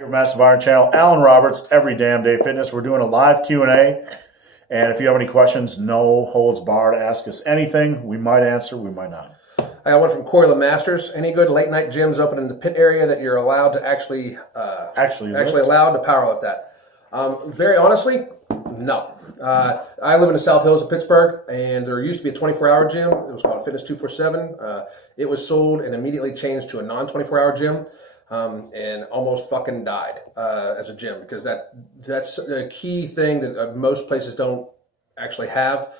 Your Massive Iron Channel, Alan Roberts, Every Damn Day Fitness. We're doing a live Q&A, and if you have any questions, no holds barred. Ask us anything. We might answer, we might not. I got one from Corey LeMasters. Any good late night gyms open in the pit area that you're allowed to actually allowed to powerlift that? Very honestly, no. I live in the South Hills of Pittsburgh, and there used to be a 24-hour gym. It was called Fitness 247. It was sold and immediately changed to a non-24-hour gym. And almost fucking died as a gym because that's a key thing that most places don't actually have.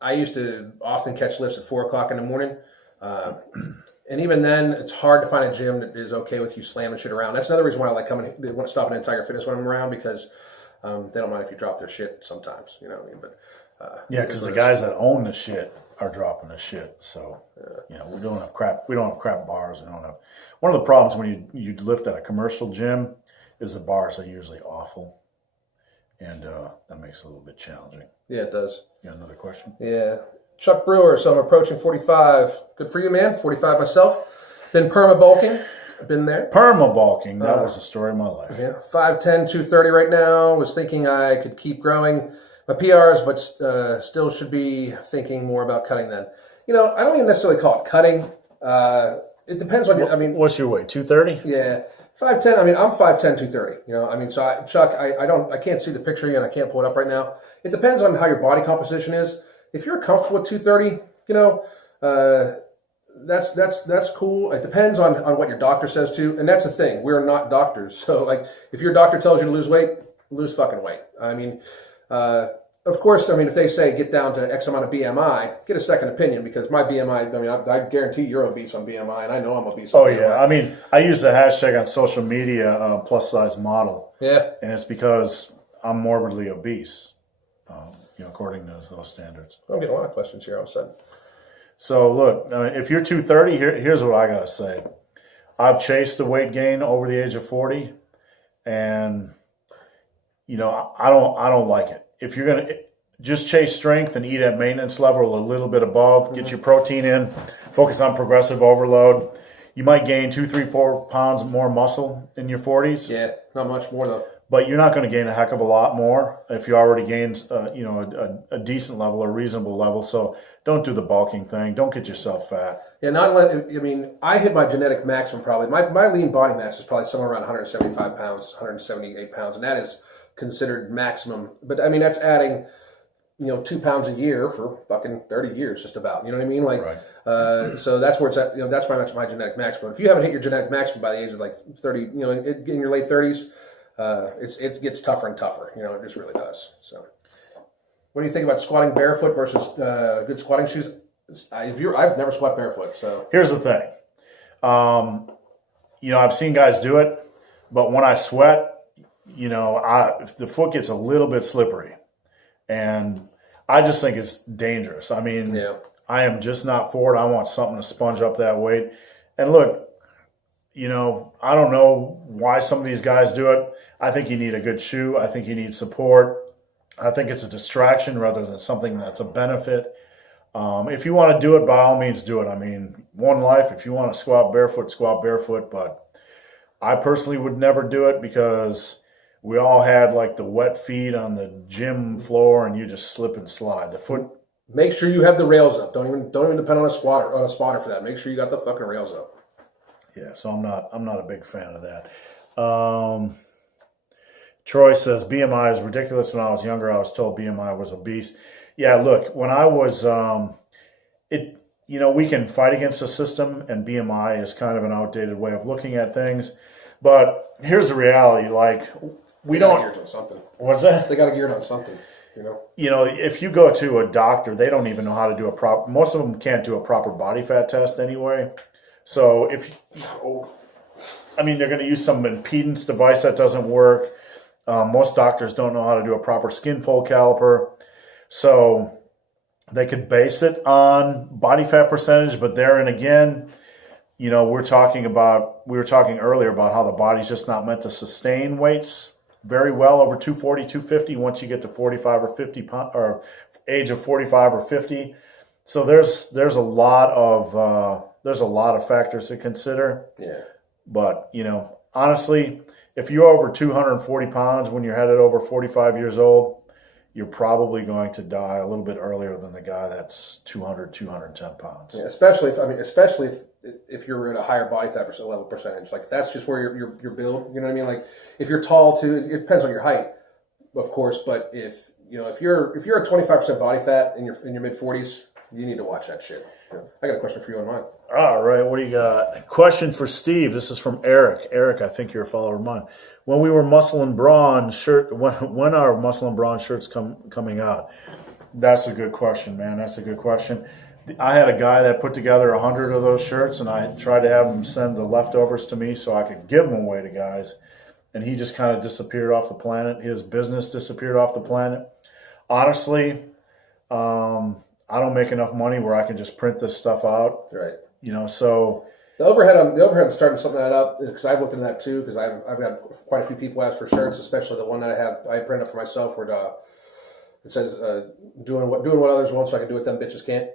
I used to often catch lifts at 4 o'clock in the morning. And even then, it's hard to find a gym that is okay with you slamming shit around. That's another reason why I like coming. They want to stop at Tiger Fitness when I'm around because they don't mind if you drop their shit sometimes. You know what I mean? But yeah, because the guys that own the shit are dropping the shit. So we don't have crap. We don't have crap bars. We don't have. One of the problems when you lift at a commercial gym is the bars are usually awful, and that makes it a little bit challenging. Yeah, it does. You got another question? Yeah. Chuck Brewer, so I'm approaching 45. Good for you, man. 45 myself. Been perma bulking. I've been there. Perma bulking. That was the story of my life. Yeah. 5'10", 230 right now. Was thinking I could keep growing my PRs, but still should be thinking more about cutting then. I don't even necessarily call it cutting. It depends on your, what's your weight? 230? Yeah. 5'10", I'm 5'10", 230. So Chuck, I can't see the picture and I can't pull it up right now. It depends on how your body composition is. If you're comfortable with 230, that's cool. It depends on what your doctor says too. And that's the thing. We're not doctors. So like if your doctor tells you to lose weight, lose fucking weight. Of course, if they say get down to X amount of BMI, get a second opinion because my BMI, I guarantee you're obese on BMI and I know I'm obese on BMI. Yeah. I use the hashtag on social media, plus size model. Yeah. And it's because I'm morbidly obese. According to those standards. I'm getting a lot of questions here all of a sudden. So look, if you're 230, here's what I gotta say. I've chased the weight gain over the age of 40, and I don't like it. If you're gonna just chase strength and eat at maintenance level a little bit above, get your protein in, focus on progressive overload. You might gain 2, 3, 4 pounds more muscle in your 40s. Yeah, not much more though. But you're not going to gain a heck of a lot more if you already gained, a decent level, a reasonable level. So don't do the bulking thing. Don't get yourself fat. Yeah, I hit my genetic maximum probably. My lean body mass is probably somewhere around 175 pounds, 178 pounds, and that is considered maximum. But that's adding, 2 pounds a year for fucking 30 years, just about. You know what I mean? Right. So that's where it's at. That's my genetic maximum. If you haven't hit your genetic maximum by the age of like 30, in your late 30s. It gets tougher and tougher. It just really does. So, what do you think about squatting barefoot versus good squatting shoes? I've never squat barefoot. So here's the thing. I've seen guys do it, but when I sweat, the foot gets a little bit slippery, and I just think it's dangerous. Yeah. I am just not for it. I want something to sponge up that weight. And look, I don't know why some of these guys do it. I think you need a good shoe. I think you need support. I think it's a distraction rather than something that's a benefit. If you want to do it, by all means do it. One life, if you want to squat barefoot. But I personally would never do it because we all had like the wet feet on the gym floor and you just slip and slide. The foot. Make sure you have the rails up. Don't even depend on a spotter for that. Make sure you got the fucking rails up. Yeah, so I'm not a big fan of that. Troy says BMI is ridiculous. When I was younger, I was told BMI was obese. Yeah, look, when I was, we can fight against the system, and BMI is kind of an outdated way of looking at things. But here's the reality: like we don't. Geared on something. What's that? They got to geared on something. If you go to a doctor, they don't even know how to do most of them can't do a proper body fat test anyway. So they're going to use some impedance device that doesn't work. Most doctors don't know how to do a proper skin fold caliper. So they could base it on body fat percentage, but therein again, we were talking earlier about how the body's just not meant to sustain weights very well over 240, 250 once you get to 45 or 50 or age of 45 or 50. So there's a lot of factors to consider. Yeah. But honestly, if you're over 240 pounds when you're headed over 45 years old, you're probably going to die a little bit earlier than the guy that's 200, 210 pounds. Yeah, especially if you're at a higher body fat level percentage. Like if that's just where your build, you know what I mean? Like if you're tall too, it depends on your height, of course. But if you're at 25% body fat in your mid 40s, you need to watch that shit. Yeah. I got a question for you on mine. All right, what do you got? Question for Steve. This is from Eric. Eric, I think you're a follower of mine. When we were Muscle and Brawn when are Muscle and Brawn shirts coming out? That's a good question, man. That's a good question. I had a guy that put together 100 of those shirts, and I tried to have him send the leftovers to me so I could give them away to guys. And he just kind of disappeared off the planet. His business disappeared off the planet. Honestly, I don't make enough money where I can just print this stuff out. Right. So the overhead on starting something that up, because I've looked into that too, because I've got quite a few people ask for shirts, especially the one that I printed up for myself where it says doing what others want so I can do what them bitches can't.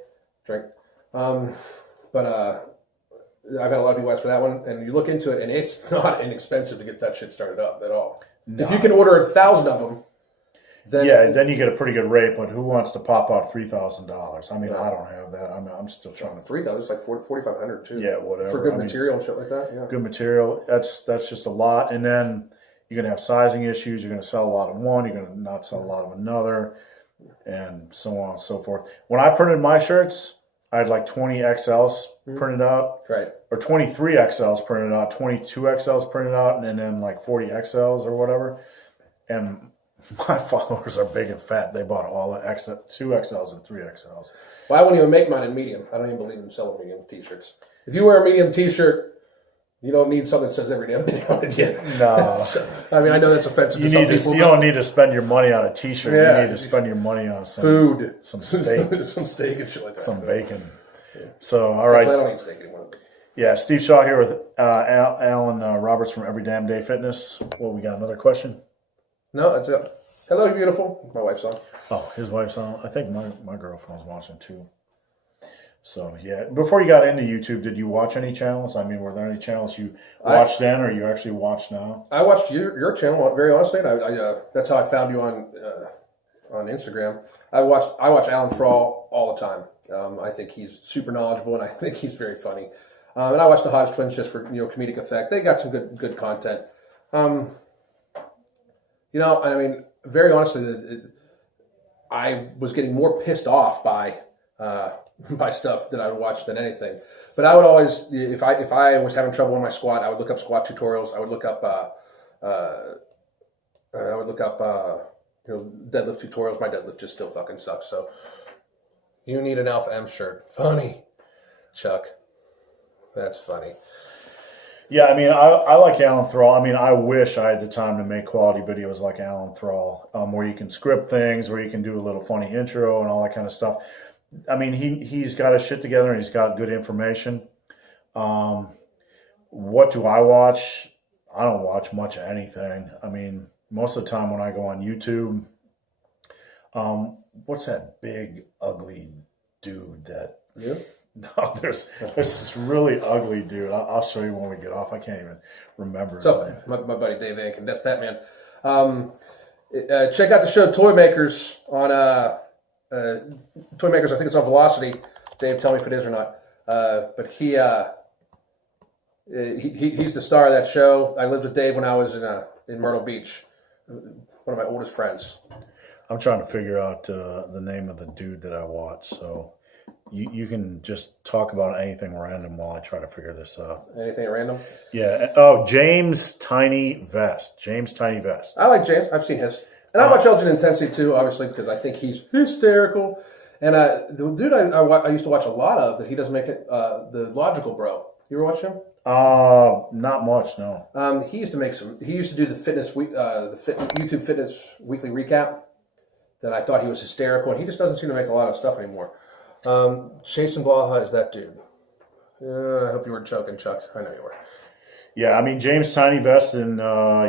Drink. But I've had a lot of people ask for that one, and you look into it, and it's not inexpensive to get that shit started up at all. No. If you can order 1,000 of them, then you get a pretty good rate. But who wants to pop out $3,000? I mean, I don't have that. I'm still trying to. 3,000. It's like 4,500 too. Yeah, whatever for good material and shit like that. Yeah, good material. That's just a lot, and then you're gonna have sizing issues. You're gonna sell a lot of one. You're gonna not sell a lot of another, and so on and so forth. When I printed my shirts, I had like 20 XLs printed out, right, or 23 XLs printed out, 22 XLs printed out, and then like 40 XLs or whatever, and my followers are big and fat. They bought all the 2 XLs and 3 XLs. Well, I wouldn't even make mine in medium. I don't even believe in selling medium T-shirts. If you wear a medium T-shirt, you don't need something that says every damn thing on it yet. No. I mean, I know that's offensive to some people. You don't need to spend your money on a T-shirt. Yeah. You need to spend your money on some food, some steak, some steak and shit like that. Some bacon. Yeah. So, all right. I don't eat steak anymore. Yeah, Steve Shaw here with Alan Roberts from Every Damn Day Fitness. Well, we got another question? No, that's it. Hello, beautiful. My wife's on. Oh, his wife's on. I think my girlfriend was watching too. So, yeah. Before you got into YouTube, did you watch any channels? I mean, were there any channels you watched then or you actually watch now? I watched your channel, very honestly. That's how I found you on Instagram. I watch Alan Thrall all the time. I think he's super knowledgeable, and I think he's very funny. And I watch the Hodge Twins just for comedic effect. They got some good content. I mean, very honestly, I was getting more pissed off by stuff that I would watch than anything. But I would always, if I was having trouble in my squat, I would look up squat tutorials. I would look up deadlift tutorials. My deadlift just still fucking sucks. So you need an Alpha M shirt. Funny, Chuck. That's funny. Yeah, I mean, I like Alan Thrall. I mean, I wish I had the time to make quality videos like Alan Thrall, where you can script things, where you can do a little funny intro and all that kind of stuff. I mean, he's got his shit together and he's got good information. What do I watch? I don't watch much of anything. I mean, most of the time when I go on YouTube, what's that big, ugly dude that... Yeah. No, there's this really ugly dude. I'll show you when we get off. I can't even remember his name. My buddy Dave Ankin, that's Batman. Check out the show Toy Makers on Toy Makers. I think it's on Velocity. Dave, tell me if it is or not. But he's the star of that show. I lived with Dave when I was in Myrtle Beach. One of my oldest friends. I'm trying to figure out the name of the dude that I watch. So. You can just talk about anything random while I try to figure this out. Anything random? Yeah. Oh, James Tiny Vest. James Tiny Vest. I like James. I've seen his. And I watch Elgin Intensity too, obviously, because I think he's hysterical. And the dude I used to watch a lot of that he doesn't make it, the Logical Bro. You ever watch him? Not much, no. He used to do the fitness week, YouTube Fitness Weekly Recap. That I thought he was hysterical, and he just doesn't seem to make a lot of stuff anymore. Jason Blaha is that dude. I hope you weren't joking, Chuck. I know you were. Yeah, I mean, James Tiny Vest and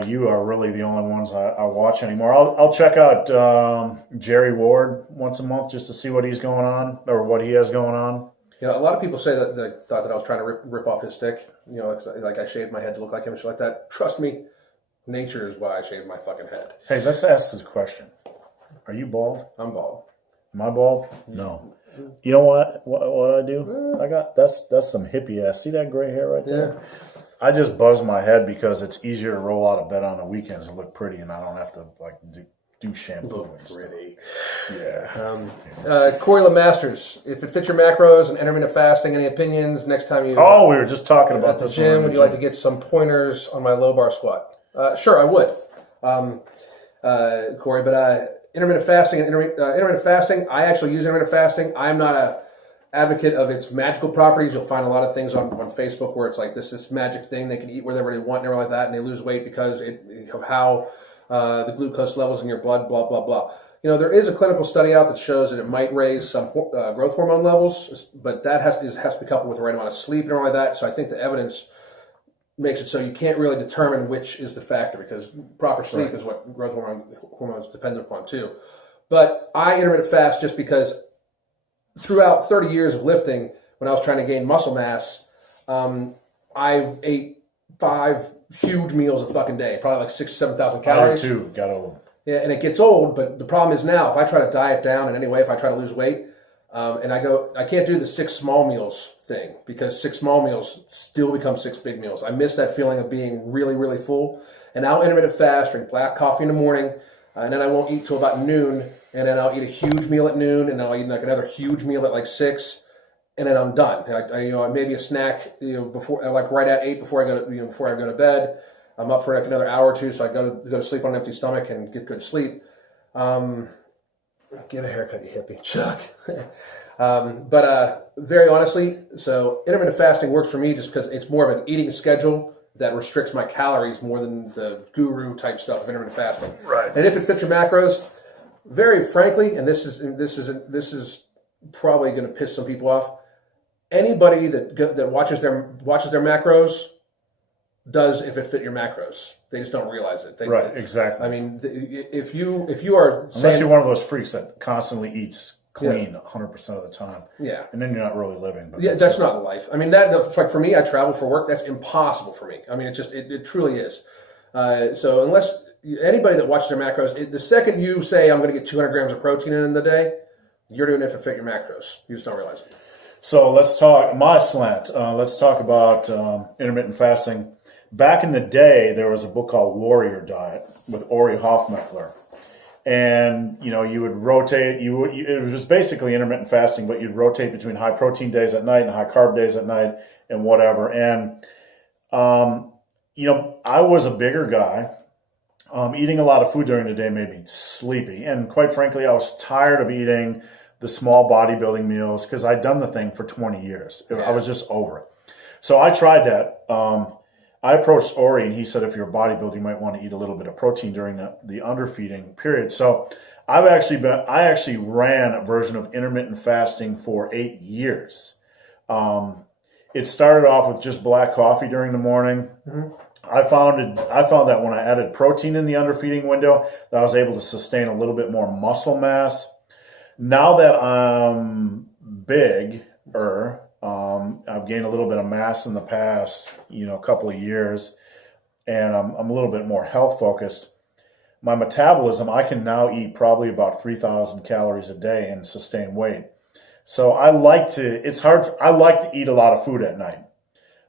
you are really the only ones I watch anymore. I'll check out Jerry Ward once a month just to see what he's going on or what he has going on. Yeah, a lot of people say that they thought that I was trying to rip off his stick. Like I shaved my head to look like him and shit like that. Trust me, nature is why I shaved my fucking head. Hey, let's ask this question. Are you bald? I'm bald. Am I bald? No. You know what I do? I got that's some hippie ass. See that gray hair right there? Yeah. I just buzz my head because it's easier to roll out of bed on the weekends and look pretty, and I don't have to do shampoo and pretty. Stuff. Yeah. Corey LeMasters, if it fits your macros and intermittent fasting, any opinions next time you? Oh, we were just talking about at the this. Gym, would you like to get some pointers on my low bar squat? Sure, I would. Corey, but intermittent fasting, I actually use intermittent fasting. I'm not a advocate of its magical properties. You'll find a lot of things on Facebook where it's like this magic thing. They can eat whatever they want and everything like that, and they lose weight because of how the glucose levels in your blood, blah, blah, blah. There is a clinical study out that shows that it might raise some growth hormone levels, but that has to be coupled with the right amount of sleep and everything like that. So I think the evidence makes it so you can't really determine which is the factor, because proper sleep is what growth hormones depend upon too. But I intermittent fast just because throughout 30 years of lifting, when I was trying to gain muscle mass, I ate 5 huge meals a fucking day, probably like 6,000 to 7,000 calories. I too got old. Yeah, and it gets old, but the problem is now, if I try to diet down in any way, if I try to lose weight, and I can't do the 6 small meals thing, because 6 small meals still become 6 big meals. I miss that feeling of being really, really full. And I'll intermittent fast, drink black coffee in the morning, and then I won't eat till about noon, and then I'll eat a huge meal at noon, and then I'll eat like another huge meal at like 6, and then I'm done. Maybe a snack, before, like right at 8 before I go to bed. I'm up for like another hour or two, so I go to sleep on an empty stomach and get good sleep. Get a haircut, you hippie, Chuck. But very honestly, so intermittent fasting works for me just because it's more of an eating schedule that restricts my calories more than the guru type stuff of intermittent fasting. Right. And if it fits your macros, very frankly, and this is probably going to piss some people off. Anybody that watches their macros does if it fit your macros. They just don't realize it. Exactly. I mean, if you are unless you're one of those freaks that constantly eats clean 100% of the time, and then you're not really living. But that's not life. I mean, like for me, I travel for work. That's impossible for me. I mean, it truly is. So unless anybody that watches their macros, the second you say I'm going to get 200 grams of protein in the day, you're doing it if it fit your macros. You just don't realize it. So let's talk my slant. Let's talk about intermittent fasting. Back in the day, there was a book called Warrior Diet with Ori Hofmeckler. And, you would rotate, it was basically intermittent fasting, but you'd rotate between high protein days at night and high carb days at night and whatever. And, I was a bigger guy. Eating a lot of food during the day made me sleepy. And quite frankly, I was tired of eating the small bodybuilding meals because I'd done the thing for 20 years. Yeah. I was just over it. So I tried that. I approached Ori and he said, if you're a bodybuilder, you might want to eat a little bit of protein during the underfeeding period. So I actually ran a version of intermittent fasting for 8 years. It started off with just black coffee during the morning. Mm-hmm. I found that when I added protein in the underfeeding window, that I was able to sustain a little bit more muscle mass. Now that I'm bigger, I've gained a little bit of mass in the past, couple of years, and I'm a little bit more health focused. My metabolism, I can now eat probably about 3,000 calories a day and sustain weight. So I like to eat a lot of food at night,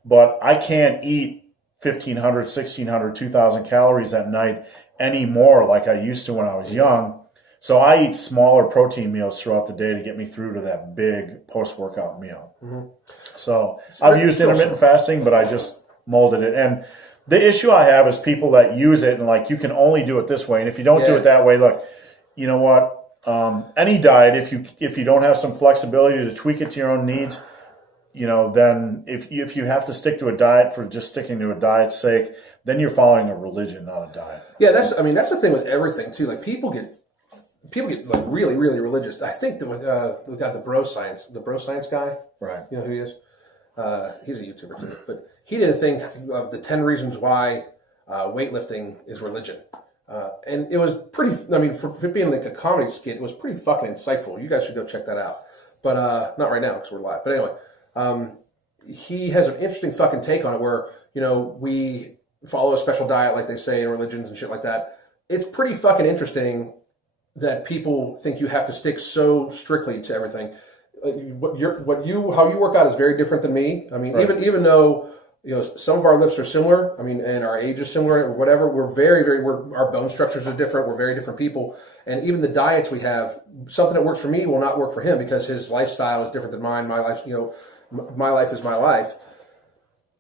but I can't eat 1,500, 1,600, 2,000 calories at night anymore like I used to when I was young. So I eat smaller protein meals throughout the day to get me through to that big post-workout meal. Mm-hmm. So I've used intermittent fasting, but I just molded it. And the issue I have is people that use it and you can only do it this way. And if you don't do it that way, look, you know what? Any diet, if you don't have some flexibility to tweak it to your own needs, then if you have to stick to a diet for just sticking to a diet's sake, then you're following a religion, not a diet. Yeah, that's the thing with everything too. Like people get like really, really religious. I think that we got the bro science guy. Right. You know who he is? He's a YouTuber too. But he did a thing of the 10 reasons why weightlifting is religion. And it was pretty, for being like a comedy skit, it was pretty fucking insightful. You guys should go check that out. but not right now because we're live. But anyway, he has an interesting fucking take on it where, we follow a special diet like they say in religions and shit like that. It's pretty fucking interesting that people think you have to stick so strictly to everything. How you work out is very different than me. I mean, right. even though some of our lifts are similar, I mean, and our age is similar or whatever, we're our bone structures are different. We're very different people, and even the diets we have, something that works for me will not work for him because his lifestyle is different than mine. My life, my life is my life.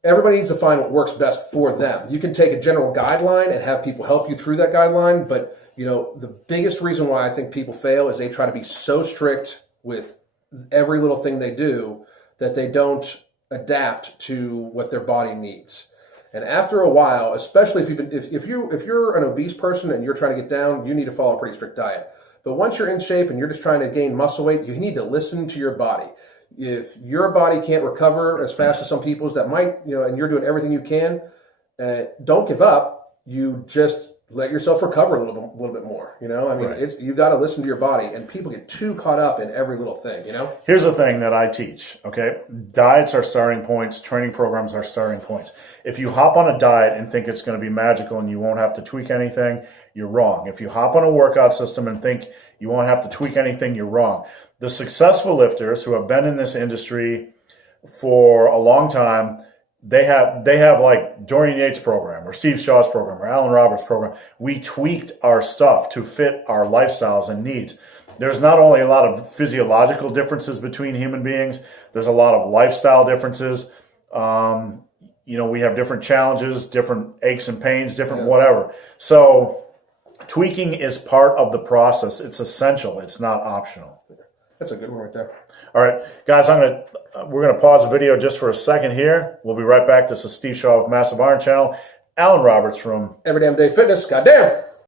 Everybody needs to find what works best for them. You can take a general guideline and have people help you through that guideline, but the biggest reason why I think people fail is they try to be so strict with every little thing they do that they don't adapt to what their body needs. And after a while, especially if you're an obese person and you're trying to get down, you need to follow a pretty strict diet. But once you're in shape and you're just trying to gain muscle weight, you need to listen to your body. If your body can't recover as fast as some people's that might, and you're doing everything you can, don't give up. You just let yourself recover a little bit more. I mean, right. You got to listen to your body, and people get too caught up in every little thing. Here's the thing that I teach. Okay, diets are starting points. Training programs are starting points. If you hop on a diet and think it's going to be magical and you won't have to tweak anything, you're wrong. If you hop on a workout system and think you won't have to tweak anything, you're wrong. The successful lifters who have been in this industry for a long time, they have like Dorian Yates' program or Steve Shaw's program or Alan Roberts' program. We tweaked our stuff to fit our lifestyles and needs. There's not only a lot of physiological differences between human beings, there's a lot of lifestyle differences. We have different challenges, different aches and pains, different whatever. So tweaking is part of the process. It's essential. It's not optional. That's a good one right there. All right, guys, we're going to pause the video just for a second here. We'll be right back. This is Steve Shaw with Massive Iron Channel. Alan Roberts from Every Damn Day Fitness. Goddamn.